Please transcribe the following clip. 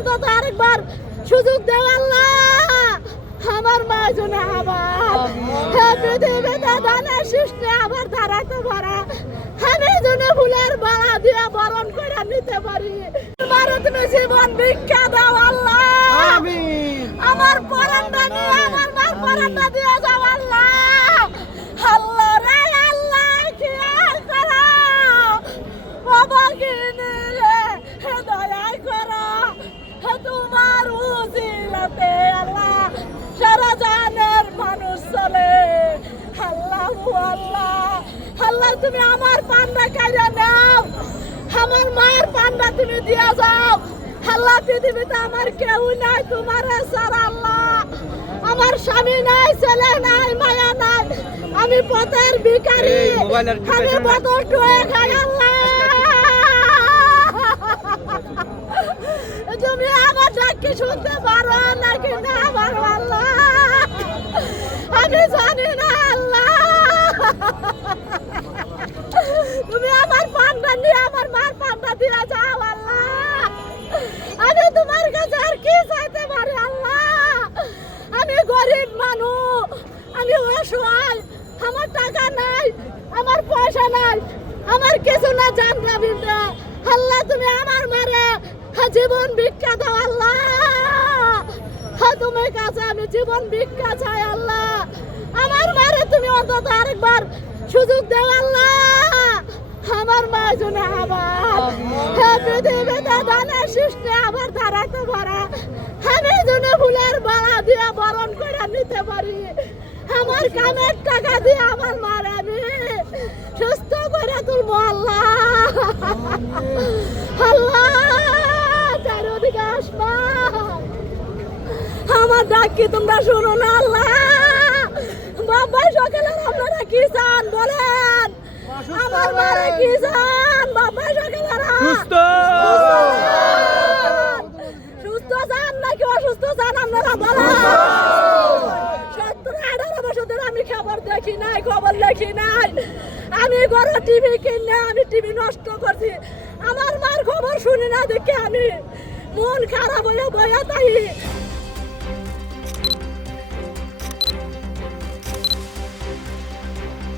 অন্তত আরেকবার সুযোগ দেও আল্লাহ আমার মা যেন আবার পৃথিবীতে দানের সৃষ্টি আবার দাঁড়াতে পারে আমি যেন ফুলের বাড়া দিয়ে বরণ করে নিতে পারি মারে তুমি জীবন ভিক্ষা দাও আল্লাহ আমার পরাণটা নিয়ে আমার মার পরাণটা দিয়ে যাও আল্লাহ আল্লাহ রে আল্লাহ খেয়াল করো অবাগিনী রে দয়া করো তোমার উজিলাতে আল্লাহ সারা জানের মানুষ চলে আল্লাহ আল্লাহ আল্লাহ তুমি আমার পান্ডা কাইরা নাও আমার মার পান্ডা তুমি দিয়া যাও আল্লাহ পৃথিবীতে আমার কেউ নাই তোমার ছাড়া আল্লাহ আমার স্বামী নাই ছেলে নাই মায়া নাই আমি পথের ভিখারি আমি বদর টুয়ে খাই আল্লাহ তুমি আমার ডাকি শুনতে পারো নাকি না পারো আল্লাহ আমি জানি না আল্লাহ তুমি আমার পান্ডা নিয়ে আমার মার পান্ডা দিয়ে যাও আল্লাহ আমি তোমার কাছে আর কি চাইতে পারি আল্লাহ আমি গরিব মানুষ আমি অসহায় আমার টাকা নাই আমার পয়সা নাই আমার কিছু না জানলা বিন্দা আল্লাহ তুমি আমার মারে জীবন ভিক্ষা দাও আল্লাহ তোমার কাছে আমি জীবন ভিক্ষা চাই আল্লাহ আমার মারে তুমি অন্তত আরেকবার সুযোগ দেও আল্লাহ আমার মা যেন আবার পৃথিবীতে দানের সৃষ্টি আবার দাঁড়াতে পারে আমি যেন ফুলের বাড়া দিয়ে বরণ করে নিতে পারি আমার কামের টাকা দিয়ে আমার মার আমি সুস্থ করে তুলবো আল্লাহ আল্লাহ চারিদিকে আসবা আমার ডাক কি তোমরা শোনো না আল্লাহ বাবা সকালে আপনারা কি চান বলেন আমার মারা কি চান বাবা সকালেরা সুস্থ চান নাকি অসুস্থ চান আপনারা বলেন 17-18 বছর ধরে আমি খবর দেখি নাই খবর লেখি নাই আমি ঘরে টিভি কিনে আমি টিভি নষ্ট করছি আমার মার খবর শুনি না দেখে আমি মন খারাপ হয়ে বয়া তাই